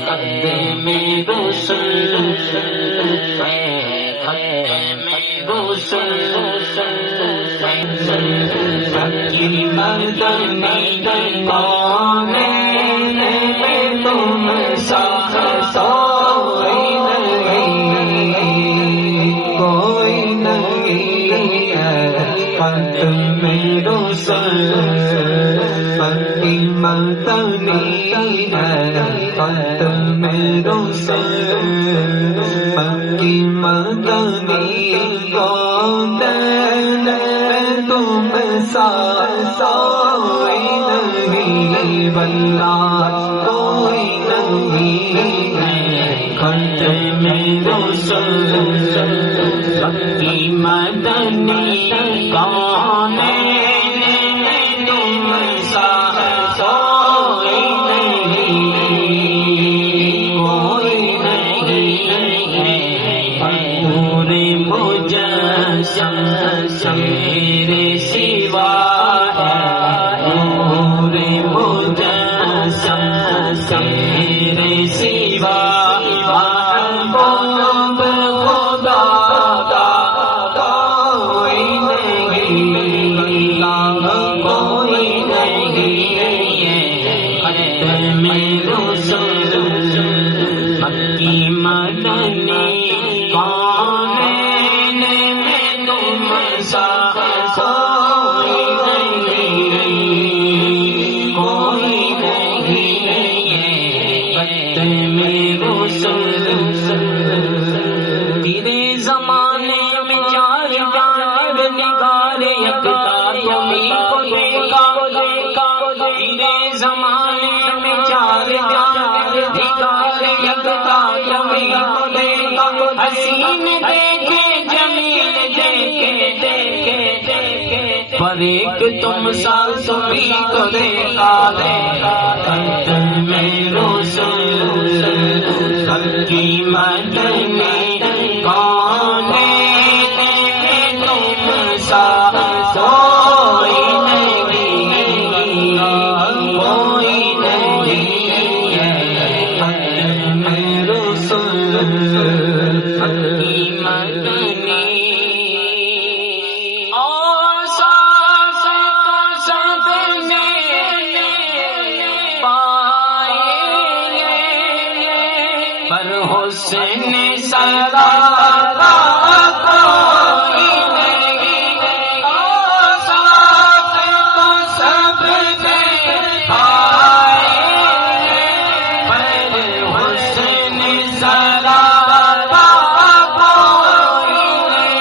قدم رسول کی مدنی کون میں تم سا کوئی نہیں ہے قدم رسول کی مدنی ہے قدم رسول کی مدنی کون تم سا کوئی نہیں واللہ کوئی نہیں ہے قدم رسول کی مدنی کون تم سا کوئی نہیں ہے نور مجسم میرے سوا ہے نور مجسم میرے سوا محبوب خدا کوئی نہیں کوئی نہیں قدم رسول کی مدنی کون میں تم سا کوئی نہیں قدم رسول تیرے زمانے میں چار جانب نگار یکتا تمہیں کو دیکھا تیرے زمانے میں چار جانب نگار یکتا تمہیں کو دیکھا حسین دیکھے جمیل دیکھے پر ایک تم سا تمہیں کو دیکھا قدم رسول کی مدنی کون تم سا کوئی نہیں ہے قدم رسول کی مدنی اور ساتھ تو سب نے پائے پر حسن سرا کوئی نہیں اور ساتھ تو سب نے پائے پر حسن سرا کوئی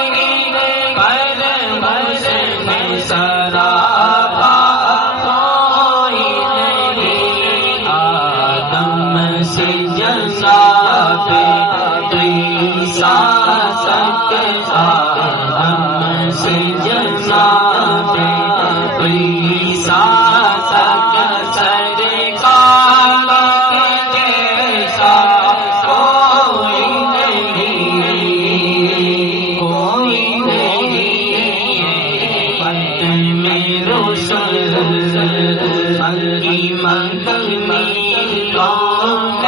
نہیں پر حسن سرا کوئی نہیں آدم سے جناب عیسیٰ تک آدم سے جناب عیسیٰ تک سرکار جیسا کوئی نہیں قدم رسول کی مدنی کون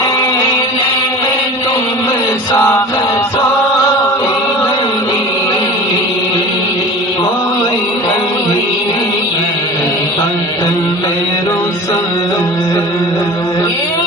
تم سا کوئی نہیں قدم رسول کوئی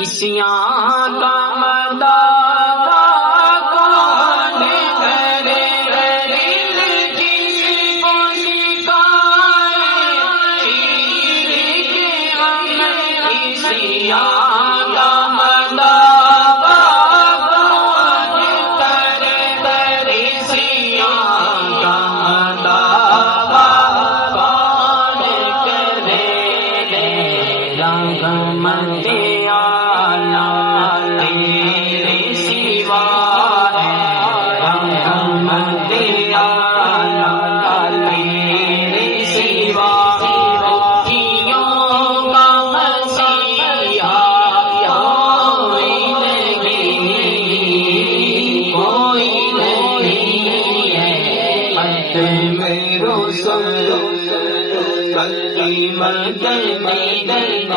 اسیاں کا مداوا کون کرے دل کی پکار پیر کے عمل اسیاں کا مداوا کون کرے اسیاں کا مداوا کون کرے رحمت مدد